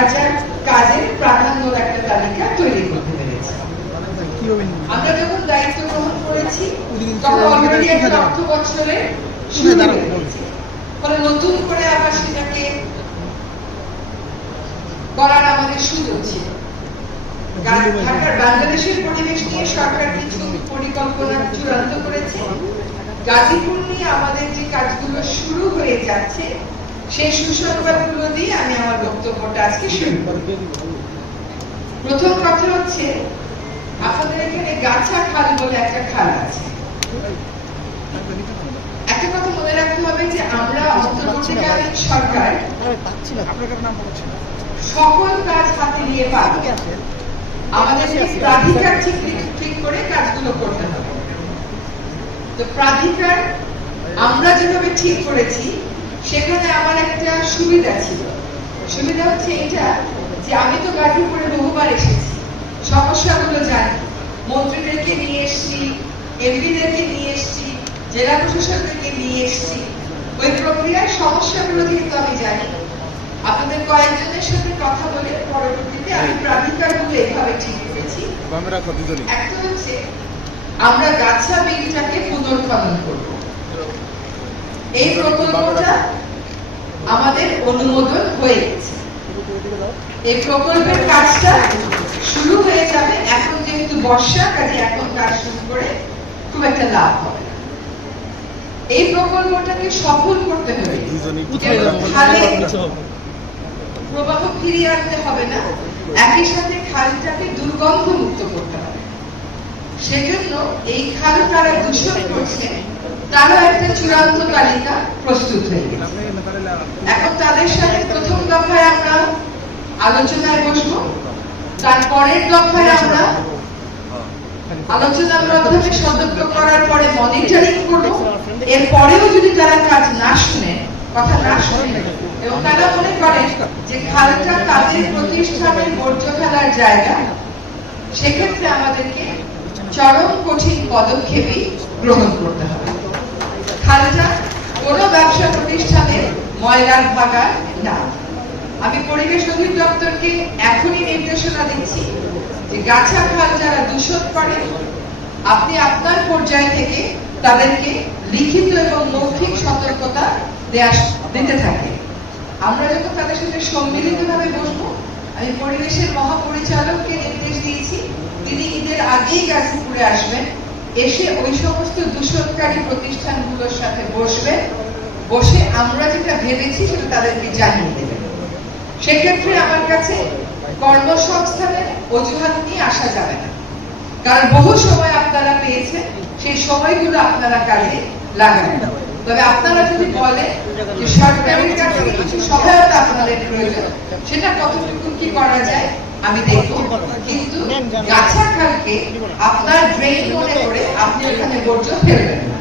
যার যার কাজের প্রাধান্যর একটা তালিকা তৈরি করতে পেরেছি। আমরা যখন দায়িত্ব গ্রহণ করেছি তখন অলরেডি একটা অর্থ বছরের শুরু হয়ে গেছে, ফলে নতুন করে আবার সেটাকে করার আমাদের সুযোগ ছিল। ঢাকার বাংলাদেশের পরিবেশ নিয়ে সরকার কিছু পরিকল্পনা চূড়ান্ত করেছে। গাজীপুর নিয়ে আমাদের যে কাজগুলো শুরু হয়ে যাচ্ছে সেই সুসংবাদগুলো দিয়ে আমি আমার বক্তব্যটা আজকে শুরু করব। প্রথম কথা হচ্ছে, আপনাদের এখানে গাছা খাল বলে একটা খাল আছে। একটা কথা মনে রাখতে হবে যে আমরা অন্তর্বর্তীকালীন সরকার সকল কাজ হাতে নিয়ে পারব, আমাদেরকে প্রাধিকার ঠিক করে কাজগুলো করতে হবে। তো প্রাধিকার আমরা যেভাবে ঠিক করেছি সেখানে আমার একটা সুবিধা ছিল। সুবিধা হচ্ছে এটা যে আমি তো গাজীপুরে বহুবার এসেছি, সমস্যাগুলো জানি, মন্ত্রীদেরকে নিয়ে এসেছি, এমপিদেরকে নিয়ে এসেছি, জেলা প্রশাসকদেরকে নিয়ে এসেছি। ওই প্রক্রিয়ার সমস্যাগুলো কিন্তু আমি জানি। আপনাদের কয়েকজনের সাথে কথা বলে পরবর্তীতে আমি প্রাধিকারগুলো এইভাবে ঠিক করেছি। একটা হচ্ছে আমরা গাছা বিলটাকে পুনর্খনন করব। এই প্রকল্পটা আমাদের অনুমোদন হয়ে গেছে। এই প্রকল্পের কাজটা শুরু হয়ে যাবে। এখন যেহেতু বর্ষা, কাজে এখন কাজ শুরু করে খুব একটা লাভ হবে না। এই প্রকল্পটাকে সফল করতে হবে, প্রবাহ ফিরিয়ে আনতে হবে না, একই সাথে খালটাকে দুর্গন্ধ মুক্ত করতে হবে। সেজন্য এই খাল তারা দূষণ করছে, তারা একটা চূড়ান্ত তালিকা প্রস্তুত হয়ে গেছে। এখন তাদের সাথে প্রথম দফায় আমরা আলোচনায় বসবো, তারপরের দফায় আমরা আলোচনার মাধ্যমে সতর্ক করার পরে মনিটরিং করবো। এরপরেও যদি তারা কাজ না শুনে, কথা না শুনে, এবং তারা মনে করে যে খালটা তাদের প্রতিষ্ঠানের বর্জ্য ফেলার জায়গা, সেক্ষেত্রে আমাদেরকে চরম কঠিন পদক্ষেপই গ্রহণ করতে হবে। খালটা কোনো ব্যবসা প্রতিষ্ঠানের ময়লার ভাগার না। আমি পরিবেশ অধিদপ্তরকে এখনই নির্দেশনা দিচ্ছি যে গাছা খাল যারা দূষণ করে, আপনি আপনার পর্যায় থেকে তাদেরকে লিখিত এবং মৌখিক সতর্কতা দিতে থাকে। আমরা যখন তাদের সাথে সম্মিলিতভাবে বসবো, আমি পরিবেশের মহাপরিচালককে নির্দেশ দিয়েছি তিনি ঈদের আগেই গাজীপুরে আসবেন, এসে ওই সমস্ত দূষণকারী প্রতিষ্ঠানগুলোর সাথে বসবেন, বসে আমরা যেটা ভেবেছি সেটা তাদেরকে জানিয়ে দেবেন। সেক্ষেত্রে আমার কাছে কর্মসংস্থানের অজুহাত নিয়ে আসা যাবে না, কারণ বহু সময় আপনারা পেয়েছেন, সেই সময়গুলো আপনারা কাজে লাগাবেন। তবে আপনারা যদি বলেন যে সরকারের কাছে কিছু সহায়তা আপনাদের প্রয়োজন, সেটা কতটুকু কি করা যায় আমি দেখব, কিন্তু গাছা খালকে আপনার ড্রেন মনে করে আপনি ওখানে বর্জ্য ফেলবেন না।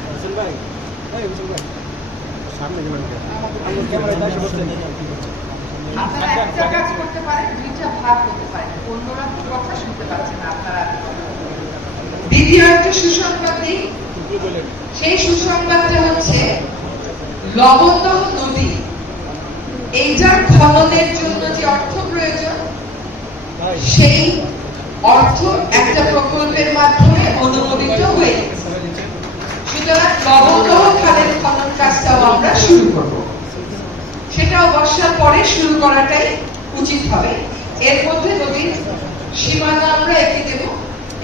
আপনারা একটা কাজ করতে পারেন, দুইটা ভাগ করতে পারেন, অন্যরা তো কথা শুনতে পাচ্ছেন না আপনারা। দ্বিতীয় একটা সুসংবাদ দিই, সেই সুসংবাদটা হচ্ছে লবণদহ নদী, এইটার খননের জন্য যে অর্থ প্রয়োজন, সেই অর্থ একটা প্রকল্পের মাধ্যমে অনুমোদিত হয়ে গেছে। সুতরাং লবণদহ খালের খনন কাজটাও আমরা শুরু করব। সেটাও বর্ষার পরে শুরু করাটাই উচিত হবে। এর মধ্যে নদীর সীমানা আমরা এঁকে দেব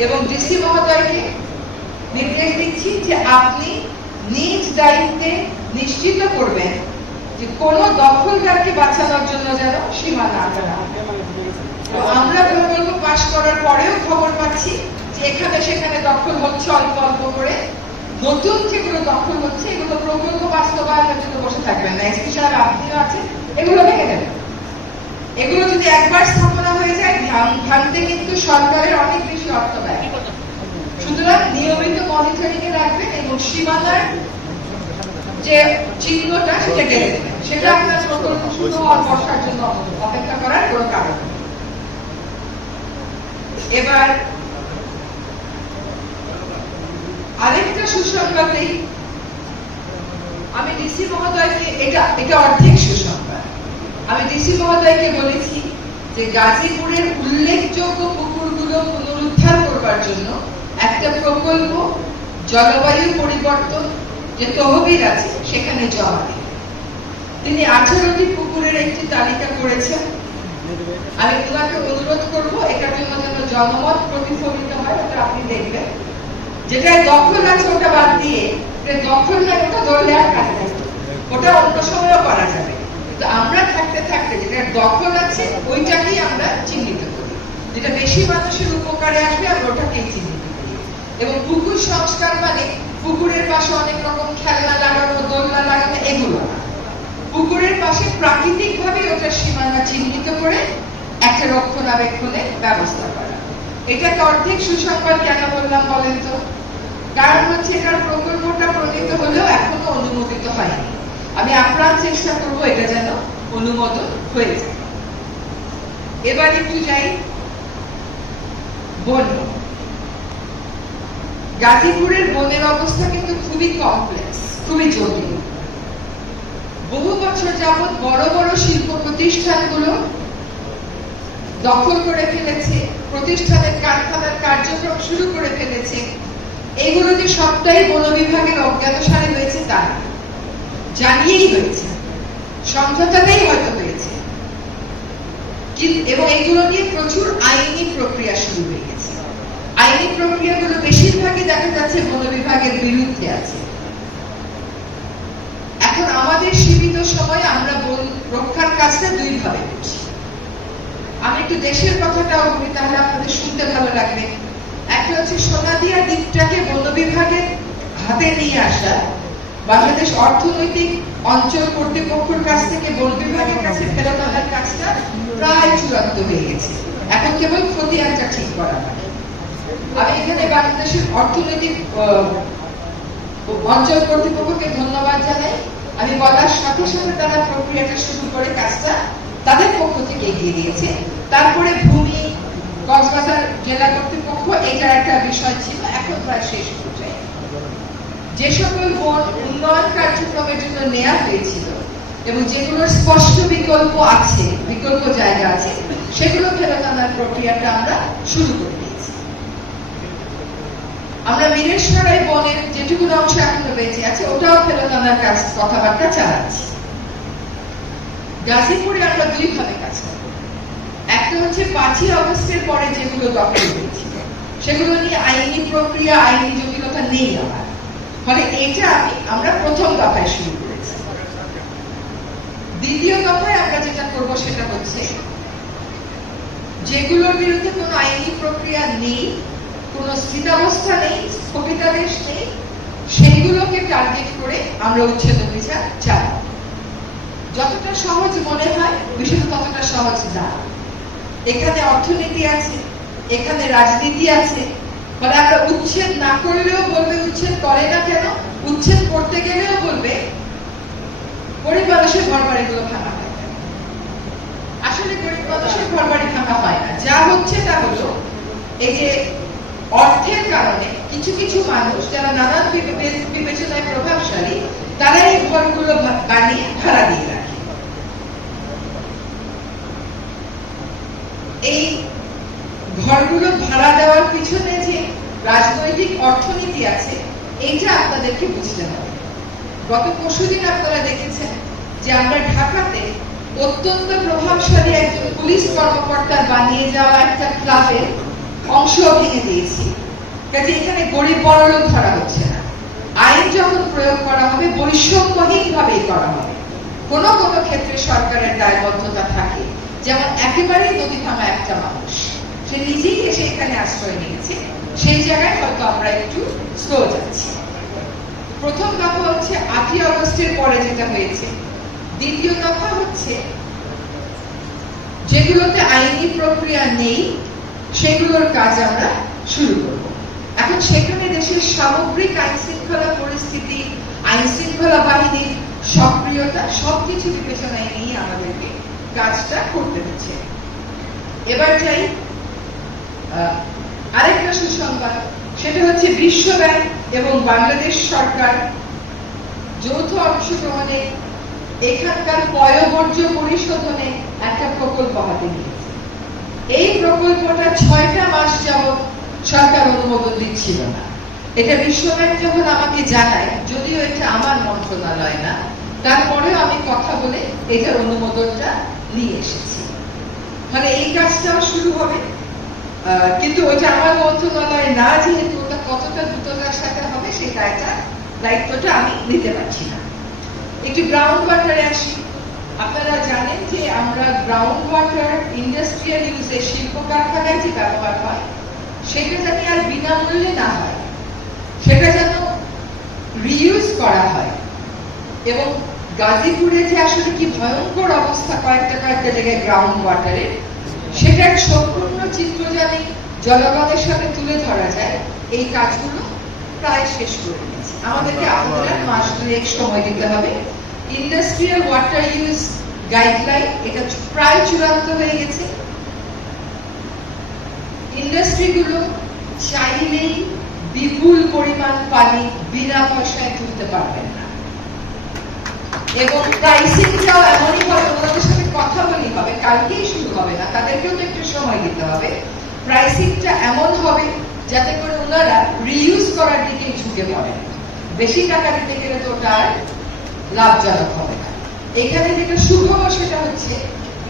এবং ডিসি মহোদয়কে নির্দেশ দিচ্ছি যে আপনি নিজ দায়িত্বে নিশ্চিত করবেন যে কোন দখলদারকে বাঁচানোর জন্য যেন সীমানা আঁকা না হয়। আমরা প্রকল্প পাস করার পরেও খবর পাচ্ছি যে এখানে সেখানে দখল হচ্ছে অল্প অল্প করে। নতুন যেগুলো দখল হচ্ছে এগুলো প্রকল্প বাস্তবায়নের জন্য বসে থাকবেন না, এসপি সাহেব আপনিও আছেন, এগুলো ভেঙে দেবেন। এগুলো যদি একবার স্থাপনা হয়ে যায়, ভাঙতে কিন্তু সরকারের অনেক বেশি অর্থ ব্যয়। সুতরাং নিয়মিত মনিটরিং এ রাখবেন এবং সীমানার যে চিহ্নটা সেটা কেটে দেবেন। সেটা আপনার প্রকল্প শুরু হওয়ার বর্ষার জন্য অপেক্ষা করার কোনো কারণ। এবার আরেকটা সুসংবাদেই আমি ডিসি মহোদয়কে, এটা অর্ধেক সুসংবাদ, আমি ডিসি মহোদয়কে বলেছি যে গাজীপুরের উল্লেখযোগ্য পুকুরগুলো পুনরুদ্ধার করবার জন্য একটা প্রকল্প জলবায়ু পরিবর্তন যে তহবিল আছে সেখানে জমা দিন। তিনি 18টি পুকুরের একটি তালিকা করেছেন। আমি তোমাকে অনুরোধ করব এটার জন্য যেন জনমত প্রতিফলিত হয়, ওটা আপনি দেখবেন। যেটা দখল আছে ওটা বাদ দিয়ে, দখল না ওটা ধরলে আর কাজ নেই, ওটা অন্য সময়ও করা যাবে। কিন্তু আমরা থাকতে থাকতে যেটা দখল আছে ওইটাকেই আমরা চিহ্নিত করি, যেটা বেশি মানুষের উপকারে আসবে আমরা ওটাকেই চিহ্নিত করি। এবং পুকুর সংস্কার মানে পুকুরের পাশে অনেক রকম খেলনা লাগানো, দোলনা লাগানো, এগুলো না। পুকুরের পাশে প্রাকৃতিক ভাবে ওটার সীমানা চিহ্নিত করে একটা রক্ষণাবেক্ষণের ব্যবস্থা করা। এটাকে অর্ধেক সুসংবাদ কেন বললাম বলেন তো? কারণ হচ্ছে এটার প্রকল্পটা প্রণীত হলেও এখনো অনুমোদিত হয়নি। আমি আপ্রাণ চেষ্টা করবো এটা যেন অনুমোদন হয়ে যায়। এবার একটু যাই বন। গাজীপুরের বনের অবস্থা কিন্তু খুবই কমপ্লেক্স, খুবই জটিল। বহু বছর যাবৎ বড় বড় শিল্প প্রতিষ্ঠানগুলো দখল করে ফেলেছে, প্রতিষ্ঠানের কারখানার কার্যক্রম শুরু করে ফেলেছে। এগুলো যে সবটাই বন বিভাগের অজ্ঞাতসারে হয়েছে তা না, জানিয়েই হয়েছে, সমঝোতাতেই হয়তো হয়েছে। এবং এগুলো নিয়ে প্রচুর আইনি প্রক্রিয়া শুরু হয়ে গেছে। আইনি প্রক্রিয়াগুলো বেশিরভাগই দেখা যাচ্ছে বন বিভাগের বিরুদ্ধে আছে। এখন আমাদের সীমিত সময় আমরা বন রক্ষার কাজটা দুই ভাবে করছি। আমি একটু দেশের কথাটাও বলি, তাহলে আপনাদের শুনতে ভালো লাগবে। একটা হচ্ছে সোনাদিয়া দ্বীপটাকে বন বিভাগের হাতে নিয়ে আসা, বাংলাদেশ অর্থনৈতিক অঞ্চল কর্তৃপক্ষের কাছ থেকে বন বিভাগের কাছে ফেরত আনার কাজটা প্রায় চূড়ান্ত হয়ে গেছে। এখন কেবল খতিয়ানটা ঠিক করা হয়। আমি এখানে বাংলাদেশের অর্থনৈতিক অঞ্চল কর্তৃপক্ষকে ধন্যবাদ জানাই। আমি বলার সাথে সাথে তারা প্রক্রিয়াটা শুরু করে কাজটা তাদের পক্ষ থেকে এগিয়ে দিয়েছে। তারপরে ভূমি, কক্সবাজার জেলা কর্তৃপক্ষ, এটা একটা বিষয় ছিল, এখন প্রায় শেষ পর্যায়ে। যে সকল বন উন্নয়ন কার্যক্রমের জন্য নেওয়া হয়েছিল এবং যেগুলোর স্পষ্ট বিকল্প আছে, বিকল্প জায়গা আছে, সেগুলো ফেরত আনার প্রক্রিয়াটা আমরা শুরু করে দিয়েছি। আমরা মিরেশ্বরাই বনের যেটুকু অংশ এখনো বেঁচে আছে ওটাও ফেরত আনার কাজ, কথাবার্তা চালাচ্ছি। গাজীপুরে আমরা দুই ভাবে কাজ করব। একটা হচ্ছে 5ই আগস্টের পরে যেগুলো দখল হয়েছিল সেগুলো নিয়ে আইনি প্রক্রিয়া, আইনি জটিলতা নেই আমার, ফলে এটা আমরা প্রথম দফায় শুরু করেছি। দ্বিতীয় দফায় আমরা যেটা করব সেটা হচ্ছে যেগুলোর বিরুদ্ধে কোনো আইনি প্রক্রিয়া নেই, কোনো স্থিতাবস্থা নেই, স্থগিতাদেশ নেই, সেইগুলোকে টার্গেট করে আমরা উচ্ছেদ অভিযান চালাব। যতটা সহজ মনে হয় বিষয়টা ততটা সহজ না। এখানে অর্থনীতি আছে, এখানে রাজনীতি আছে। ফলে আমরা উচ্ছেদ না করলেও বলবে উচ্ছেদ করে না কেন, উচ্ছেদ করতে গেলেও বলবে গরিব মানুষের ঘরবাড়িগুলো ভাঙা হয়। আসলে গরিব মানুষের ঘরবাড়ি ভাঙা হয় না, যা হচ্ছে তা হলো এই যে অর্থের কারণে কিছু কিছু মানুষ যারা নানান বিবেচনায় প্রভাবশালী, তারা এই ঘরগুলো বানিয়ে ভাড়া দিয়ে রাখে। এই ঘরগুলো ভাড়া দেওয়ার পিছনে যে রাজনৈতিক অর্থনীতি আছে, এইটা আপনাদেরকে বুঝতে হবে। গত পরশুদিন আপনারা দেখেছেন যে আমরা ঢাকাতে অত্যন্ত প্রভাবশালী একজন পুলিশ কর্মকর্তার বানিয়ে যাওয়া একটা ক্লাবের অংশ ভেঙে দিয়েছি। কাজে এখানে গরিব বড়লোক ধরা হচ্ছে না। আইন যখন প্রয়োগ করা হবে বৈষম্যহীন ভাবেই করা হবে। কোনো কোনো ক্ষেত্রে সরকারের দায়বদ্ধতা থাকে, যেমন একেবারেই নদী ভাঙা একটা মানুষ, সে নিজেই এসে এখানে আশ্রয় নিয়েছে, সেই জায়গায় হয়তো আমরা একটু স্লো যাচ্ছি। প্রথম দফা হচ্ছে 8ই আগস্টের পরে যেটা হয়েছে। দ্বিতীয় দফা হচ্ছে যেগুলোতে আইনি প্রক্রিয়া নেই সেগুলোর কাজ আমরা শুরু করব। এখন সেখানে দেশের সামগ্রিক আইন শৃঙ্খলা পরিস্থিতি, আইন শৃঙ্খলা বাহিনীর সক্রিয়তা সবকিছু বিবেচনায় নিয়ে আমাদেরকে কাজটা করতে হচ্ছে। এবার যাই আরেকটা সুসংবাদ, সেটা হচ্ছে বিশ্ব ব্যাংক এবং বাংলাদেশ সরকার যৌথ অংশগ্রহণে এখানকার পয়ঃবর্জ্য পরিশোধনে একটা প্রকল্প হাতে নিয়েছে। এই প্রকল্পটা 6টা মাস যাবত সরকার অনুমোদন দিচ্ছিল না। এটা বিশ্বব্যাংক যখন আমাকে জানায়, যদিও এটা আমার মন্ত্রণালয় না, তারপরেও আমি কথা বলে এটার অনুমোদনটা নিয়ে এসেছি। মানে এই কাজটাও শুরু হবে, কিন্তু ওইটা আমার মন্ত্রণালয় না, যেহেতু ওটা কতটা দ্রুততার সাথে হবে সেই দায়িত্বটা আমি নিতে পারছি না। একটু গ্রাউন্ড ওয়াটারে আসি। আপনারা জানেন যে আমরা গ্রাউন্ড ওয়াটার ইন্ডাস্ট্রিয়াল ইউজে, শিল্প কারখানায় যে ব্যবহার হয় সেটা জানি আর বিনামূল্যে না হয়, সেটা যেন রিইউজ করা হয়। এবং গাজীপুরে যে আসলে কি ভয়ঙ্কর অবস্থা কয়েকটা জায়গায় গ্রাউন্ড ওয়াটারে, সেটার সম্পূর্ণ চিত্র জানি জনগণের সাথে তুলে ধরা যায়, এই কাজগুলো প্রায় শেষ করে নিয়েছি। আমাদেরকে আপনারা মাস 2 সময় দিতে হবে। ইন্ডাস্ট্রিয়াল ওয়াটার ইউজ গাইডলাইন এটা প্রায় চূড়ান্ত হয়ে গেছে। ইন্ডাস্ট্রিগুলো চাইলেই বিপুল পরিমাণ পানি বিনা পয়সায় তুলতে পারবেন না, এবং প্রাইসিংটাও এমনই হবে, ওনাদের সাথে কথা বলি হবে, কালকেই শুরু হবে না, তাদেরকেও তো একটু সময় দিতে হবে। প্রাইসিংটা এমন হবে যাতে করে ওনারা রিইউজ করার দিকে ঝুঁকে পড়েন। বেশি টাকা দিতে গেলে তো ওটা আর লাভজনক হবে না। এখানে যেটা সুখবর সেটা হচ্ছে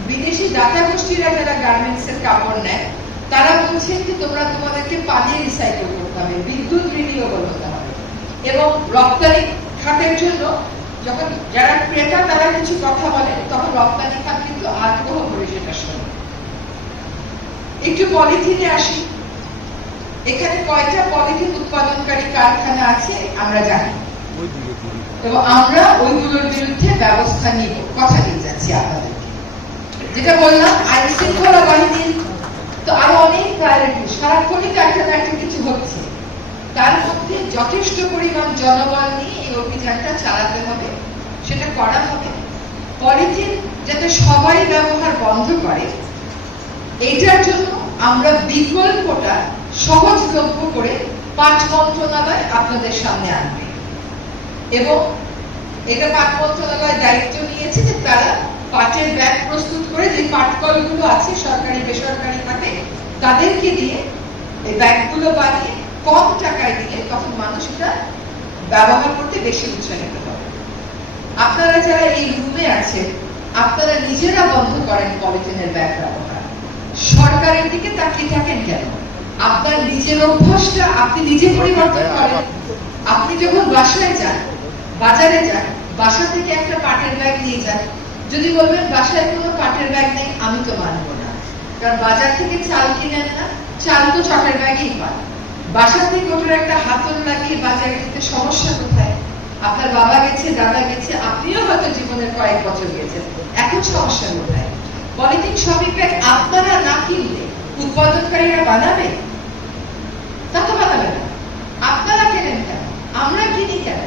বিদেশি দাতা গোষ্ঠীরা যারা গার্মেন্টস এর কাপড় নেয়, তারা বলছেন যে তোমরা তোমাদেরকে পানি রিসাইকেল করতে হবে, বিদ্যুৎ রিনিউয়েবল হতে হবে, এবং রপ্তানি খাতের জন্য যখন যারা ক্রেতা তারা কিছু কথা বলে, তখন রপ্তানি খাত কিন্তু আগ্রহ করে সেটা শোনে। একটু পলিথিনে আসি। এখানে কয়টা পলিথিন উৎপাদনকারী কারখানা আছে আমরা জানি, এবং আমরা ওইগুলোর বিরুদ্ধে ব্যবস্থা নিব, কথা দিয়ে যাচ্ছি আপনাদেরকে। যেটা বললাম আইন শৃঙ্খলা বাহিনীর তো আরো অনেক প্রায়োরিটি, সারাক্ষণই কারখানা একটা কিছু হচ্ছে, তার মধ্যে যথেষ্ট পরিমাণ জনবল নিয়ে এই অভিযানটা চালাতে হবে, সেটা করা হবে। পলিথিন যাতে সবাই ব্যবহার বন্ধ করে, এইটার জন্য আমরা বিকল্পটা সহজলভ্য করে পাট মন্ত্রণালয় আপনাদের সামনে আনবে, এবং এটা পাট মন্ত্রণালয় দায়িত্ব নিয়েছে যে তারা পাটের ব্যাগ প্রস্তুত করে, যে পাটকলগুলো আছে সরকারি বেসরকারি খাতে, তাদেরকে দিয়ে এই ব্যাগগুলো বানিয়ে কম টাকায় দিয়ে তখন মানুষ এটা ব্যবহার করতে বেশি উৎসাহিত হবে। আপনারা যারা এই রুমে আছেন, আপনারা নিজেরা বন্ধ করেন পলিথিনের ব্যাগ ব্যবহার। সরকারের দিকে তাকিয়ে থাকেন কেন? আপনার নিজের অভ্যাসটা আপনি নিজে পরিবর্তন করেন। আপনি যখন বাসায় যান, বাজারে যান, বাসা থেকে একটা পাটের ব্যাগ নিয়ে যান। যদি বলবেন বাসায় কোনো পাটের ব্যাগ নেই, আমি তো মানবো না, কারণ বাজার থেকে চাল কিনেন না, চাল তো চটের ব্যাগেই পান। বাসা থেকে ওটার একটা হাতল লাগিয়ে বাজারে যেতে সমস্যা কোথায়? আপনার বাবা গেছে, দাদা গেছে, আপনিও হয়তো জীবনের কয়েক বছর গেছেন, এখন সমস্যা কোথায়? পলিথিন শপিং ব্যাগ আপনারা না কিনলে উৎপাদনকারীরা বানাবে? তা তো বানাবে না। আপনারা কেনেন কেন? আমরা কিনি কেন?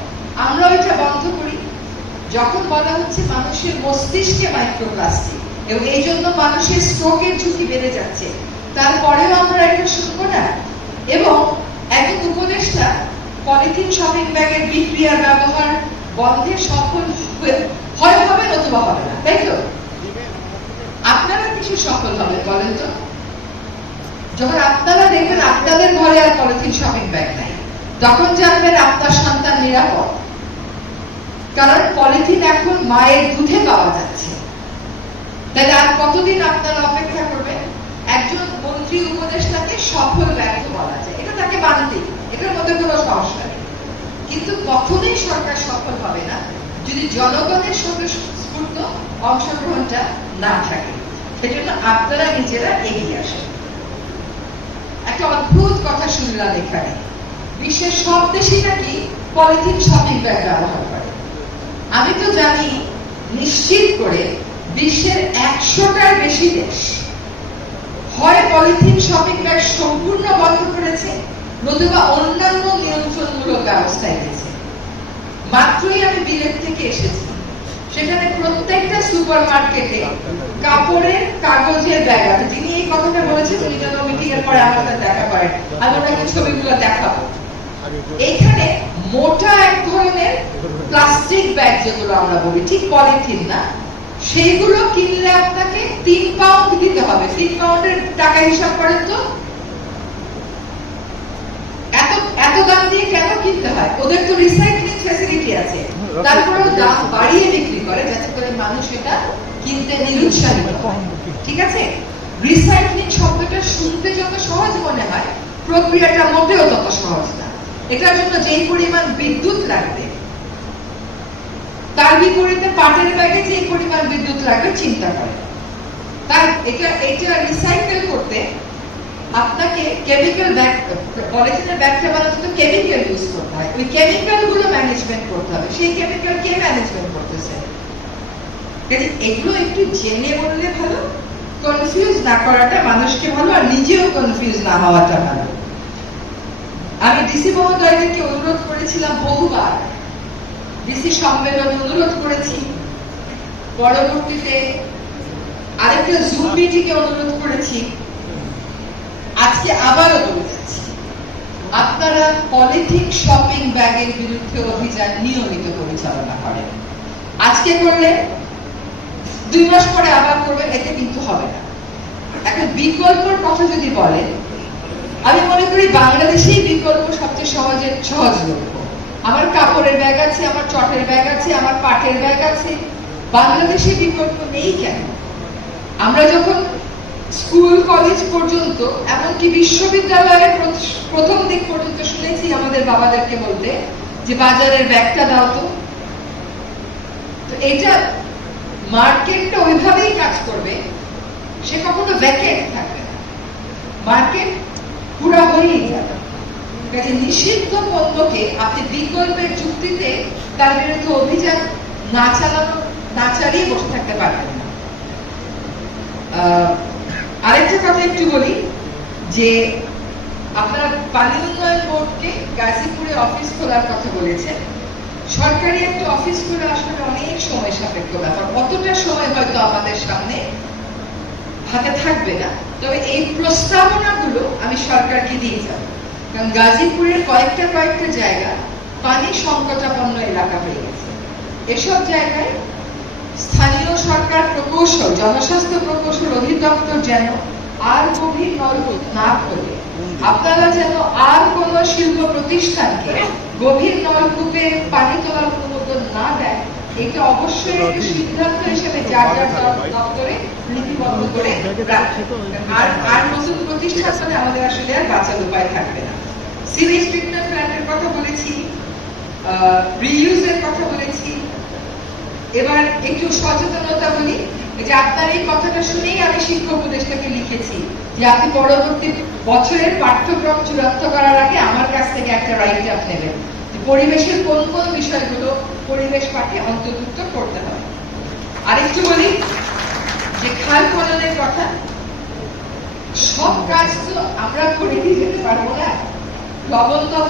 আমরা ওইটা বন্ধ করি। যখন বলা হচ্ছে মানুষের মস্তিষ্কে মাইক্রোপ্লাস্টিক এবং এই জন্য মানুষের স্ট্রোকের ঝুঁকি বেড়ে যাচ্ছে, তারপরেও আমরা এটা শুনবো না। এবং একজন উপদেষ্টা পলিথিন শপিং ব্যাগের বিক্রি আর ব্যবহার বন্ধে সফল হয় হবে নতুবা হবে না, তাই তো? আপনারা কিছু সফল হবে বলেন তো? যখন আপনারা দেখবেন আপনাদের ঘরে আর পলিথিন শপিং ব্যাগ নাই, তখন জানবেন আপনার সন্তান নিরাপদ। কারণ পলিথিন এখন মায়ের দুধে পাওয়া যাচ্ছে। তাহলে আর কতদিন আপনারা অপেক্ষা করবেন? একজন মন্ত্রী উপদেষ্টাকে সফল ব্যর্থ বলা যায়, এটা তাকে মানতেই, এটার মধ্যে কোনো সমস্যা নেই। কিন্তু কখনোই সরকার সফল হবে না যদি জনগণের সঙ্গে স্ফূর্ত অংশগ্রহণটা না থাকে। সেজন্য আপনারা নিজেরা এগিয়ে আসেন। একটা অদ্ভুত কথা শুনলাম এখানে, বিশ্বের সব দেশই নাকি পলিথিন শপিং ব্যাগ ব্যবহার করে। আমি তো জানি নিশ্চিত করে বিশ্বের 100টার বেশি দেশ হয় পলিথিন শপিং ব্যাগ সম্পূর্ণ বন্ধ করেছে, নতুবা অন্যান্য নিয়ন্ত্রণমূলক ব্যবস্থা এনেছে। মাত্রই আমি বিলেত থেকে এসেছি, সেখানে প্রত্যেকটা সুপার মার্কেটে কাপড়ের কাগজের ব্যাগ আছে। যিনি এই কথাটা বলেছেন তিনি যেন মিটিং এর পরে আমাদের দেখা করেন, আমি ওনাকে ছবিগুলো দেখাবো। এখানে মোটা এক ধরনের প্লাস্টিক ব্যাগ, যেগুলো আমরা বলি ঠিক পলিথিন না, সেইগুলো কিনলে আপনাকে 3 পাউন্ড দিতে হবে। 3 পাউন্ডের টাকা হিসাব করেন তো, এত দাম দিয়ে কেন কিনতে হয়? ওদের তো রিসাইক্লিং ফ্যাসিলিটি আছে, তারপরেও দাম বাড়িয়ে বিক্রি করে যাতে করে মানুষ এটা কিনতে নিরুৎসাহিত হয়। ঠিক আছে, রিসাইক্লিং শব্দটা শুনতে যত সহজ মনে হয়, প্রক্রিয়াটা মোটেও তত সহজ না। এটার জন্য যেই পরিমাণ বিদ্যুৎ লাগবে, তার বিপরীতে পাটের ব্যাগে যে পরিমাণ বিদ্যুৎ লাগবে চিন্তা করে। তাই এটা রিসাইকেল করতে আপনাকে কেমিক্যাল ব্যাগ, পলিথিনের ব্যাগটা বানাতে তো কেমিক্যাল ইউজ করতে হয়, ওই কেমিক্যাল গুলো ম্যানেজমেন্ট করতে হবে। সেই কেমিক্যাল কে ম্যানেজমেন্ট করতেছে? এগুলো একটু জেনে বললে ভালো, কনফিউজ না করাটা মানুষকে ভালো, আর নিজেও কনফিউজ না হওয়াটা ভালো। আমি ডিসি মহোদয়দেরকে অনুরোধ করেছিলাম বহুবার, ডিসি সম্মেলনে অনুরোধ করেছি, পরবর্তীতে আরেকটা জুম মিটিংয়ে অনুরোধ করেছি, আজকে আবারও বলে যাচ্ছি, আপনারা পলিথিন শপিং ব্যাগের বিরুদ্ধে অভিযান নিয়মিত পরিচালনা করেন। আজকে করলে 2 মাস পরে আবার করবেন, এতে কিন্তু হবে না। এখন বিকল্পর কথা যদি বলেন, আমি মনে করি বাংলাদেশেই বিকল্প সবচেয়ে সহজলভ্য। আমার কাপড়ের ব্যাগ আছে, আমার চটের ব্যাগ আছে, আমার পাটের ব্যাগ আছে, বাংলাদেশে বিকল্প নেই কেন? আমরা যখন স্কুল কলেজ পর্যন্ত, এমনকি বিশ্ববিদ্যালয়ের প্রথম দিক পর্যন্ত শুনেছি আমাদের বাবাদেরকে বলতে যে বাজারের ব্যাগটা দাও তো। এটা মার্কেটটা ওইভাবেই কাজ করবে, সে কখনো ভ্যাকেন্ট থাকবে না, মার্কেট পুরা হয়েই যাবে। কাজে নিষিদ্ধ পণ্যকে আপনি বিকল্পের যুক্তিতে তার বিরুদ্ধে অভিযান না চালিয়ে বসে থাকতে পারবেন না। আরেকটা কথা একটু বলি, যে আপনারা পানি উন্নয়ন বোর্ডকে গাজীপুরে অফিস খোলার কথা বলেছেন। সরকারি একটা অফিস খোলা আসলে অনেক সময় সাপেক্ষ ব্যাপার, অতটা সময় হয়তো আমাদের সামনে হাতে থাকবে না, তবে এই প্রস্তাবনাগুলো আমি সরকারকে দিয়ে যাব। কারণ গাজীপুরের কয়েকটা জায়গা পানি সংকটাপন্ন এলাকা হয়ে গেছে। এসব জায়গায় স্থানীয় সরকার প্রকৌশল, জনস্বাস্থ্য প্রকৌশল অধিদপ্তর যেন আর গভীর নলকূপ না খোলে, আপনারা যেন আর কোন শিল্প প্রতিষ্ঠানকে গভীর নলকূপে পানি তোলার অনুমোদন না দেয়, এটা অবশ্যই একটা সিদ্ধান্ত হিসেবে যার দপ্তরে নীতিবদ্ধ করে রাখে। আর নতুন প্রতিষ্ঠান মানে আমাদের আসলে আর বাঁচার উপায় থাকবে না। সিরিজ ট্রিটমেন্ট প্ল্যান্টের কথা বলেছি, রিইউজের কথা বলেছি। এবার একটু সচেতনতা বলি, যে আপনার এই কথাটা শুনেই আমি শিক্ষা উপদেষ্টাকে লিখেছি যে আপনি পরবর্তী বছরের পাঠ্যক্রম চূড়ান্ত করার আগে আমার কাছ থেকে একটা রাইট আপ নেবেন, পরিবেশের কোন কোন বিষয়গুলো পরিবেশ পাঠে অন্তর্ভুক্ত করতে হবে। আরেকটু বলি যে খাল খননের কথা, সব কাজ তো আমরা করে দিয়ে যেতে পারবো না। লবণতম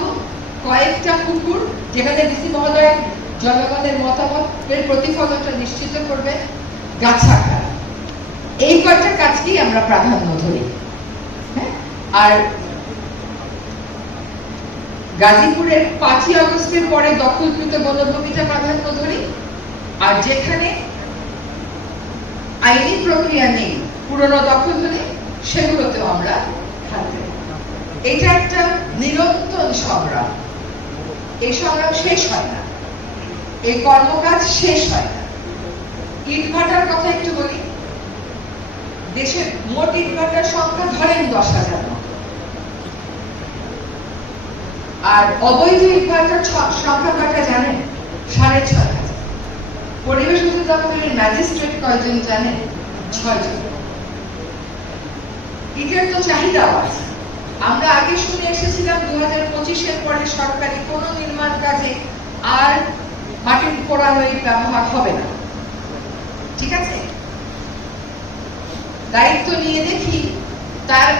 কয়েকটা পুকুর যেখানে ডিসি মহোদয় জনগণের মতামতের প্রতিফলনটা নিশ্চিত করবে, গাছাখা, এই কয়েকটা কাজকেই আমরা প্রাধান্য ধরি। আর গাজীপুরের 5ই আগস্টের পরে দখলকৃত বনভূমিটা প্রাধান্য ধরি, আর যেখানে আইনি প্রক্রিয়া নেই, পুরনো দখল হলে সেগুলোতেও আমরা থাকবো। এটা একটা নিরন্তর সংগ্রাম, এই সংগ্রাম শেষ হয় না, এই কর্মকাজ শেষ হয় না। ইটভাটার কথা একটু বলি, দেশের মোট ইটভাটার সংখ্যা ধরেন 10,000 মতো, আর অবৈধ ইটভাটার সংখ্যা কয়টা জানেন? 6,500। পরিবেশ অধিদপ্তরের ম্যাজিস্ট্রেট কয়জন জানেন? 6 জন। ইটের তো চাহিদাও আছে। আমরা আগে শুনে এসেছিলাম 2025-এর পরে সরকারি কোন নির্মাণ কাজে আর মাটির পোড়ানো ইট ব্যবহার হবে না। ঠিক আছে, দায়িত্ব নিয়ে দেখি তার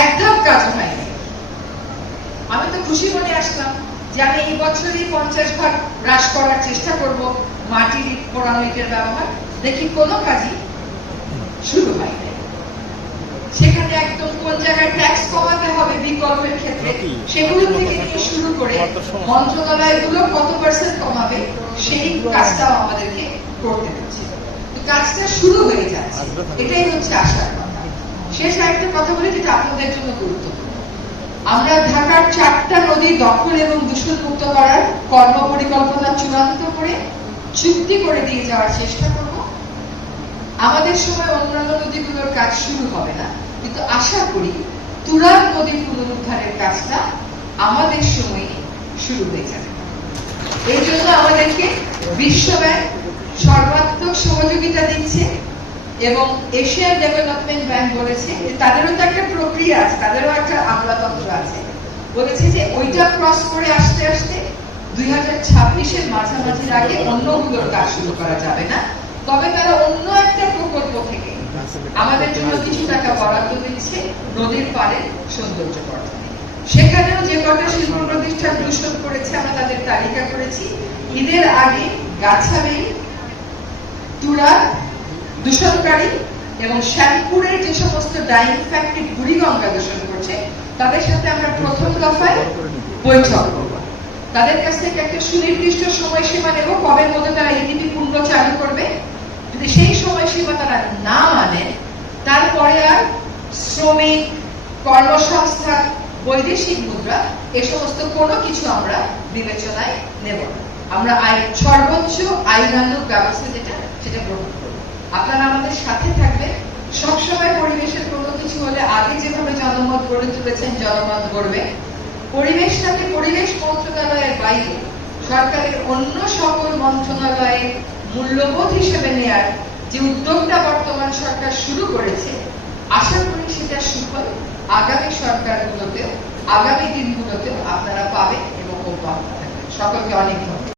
এক ধাপ কাজ হয়নি। আমি তো খুশি মনে আসলাম যে আমি এই বছরই 50 ভাগ হ্রাস করার চেষ্টা করব মাটির পোড়ানো ইটের ব্যবহার। দেখি কোনো কাজই শুরু হয় না। সেখানে একদম কোন জায়গায় ট্যাক্স কমাতে হবে বিকল্পের ক্ষেত্রে, সেগুলো থেকে নিয়ে শুরু করে মন্ত্রণালয়গুলো কত % কমাবে সেই কাজটাও আমাদেরকে করতে হচ্ছে। কাজটা শুরু হয়ে যাচ্ছে, এটাই হচ্ছে আশার কথা। শেষ আরেকটা কথা বলি যেটা আপনাদের জন্য গুরুত্বপূর্ণ। আমরা ঢাকার 4টা নদী দখল এবং দূষণ মুক্ত করার কর্ম পরিকল্পনা চূড়ান্ত করে চুক্তি করে দিয়ে যাওয়ার চেষ্টা করব। আমাদের সময় অন্যান্য নদীগুলোর কাজ শুরু হবে না, কিন্তু আশা করি তুরাগ নদী পুনরুদ্ধারের কাজটা আমাদের সময়ে শুরু হয়ে যাবে। এই জন্য আমাদেরকে বিশ্বব্যাংক সর্বাত্মক সহযোগিতা দিচ্ছে এবং এশিয়ান ডেভেলপমেন্ট ব্যাংক বলেছে তাদেরও তো একটা প্রক্রিয়া আছে, তাদেরও একটা আমলাতন্ত্র আছে। বলেছে যে ওইটা ক্রস করে আসতে আসতে 2026-এর মাঝামাঝির আগে অন্যগুলোর কাজ শুরু করা যাবে না। তবে তারা অন্য একটা প্রকল্প থেকে আমাদের জন্য কিছু টাকা বরাদ্দ দিচ্ছে নদীর পাড়ে সৌন্দর্য বর্ধনে। সেখানেও যে কটা শিল্প প্রতিষ্ঠান দূষণ করেছে আমরা তাদের তালিকা করেছি। ঈদের আগে গাছাবেই, তুরাগ দূষণকারী এবং শ্যামপুরের যে সমস্ত ডাইং ফ্যাক্টরি বুড়িগঙ্গা দূষণ করছে তাদের সাথে আমরা প্রথম দফায় বৈঠক করব। তাদের কাছ থেকে একটা সুনির্দিষ্ট সময়সীমা নেব কবের মধ্যে তারা এডিপি পূর্ণ চালু করবে। যদি সেই সময়সীমা তারা না মানে তারপরে আর শ্রমিক, কর্মসংস্থান, বৈদেশিক মুদ্রা এ সমস্ত কোনো কিছু আমরা বিবেচনায় নেব না। আমরা সর্বোচ্চ আইনানুগ ব্যবস্থা যেটা সেটা গ্রহণ করব। আপনারা আমাদের সাথে থাকবেন। সবসময় পরিবেশের কোনো কিছু হলে আগে যেভাবে জনমত গড়ে তুলেছেন জনমত গড়বে। পরিবেশটাকে পরিবেশ মন্ত্রণালয়ের বাইরে সরকারের অন্য সকল মন্ত্রণালয়ের মূল্যবোধ হিসেবে নেয়ার যে উদ্যোগটা বর্তমান সরকার শুরু করেছে, আশা করি সেটা সুফল আগামী সরকারগুলোতেও, আগামী দিনগুলোতেও আপনারা পাবেন এবং অব্যাহত থাকবেন। সকলকে অনেক ধন্যবাদ।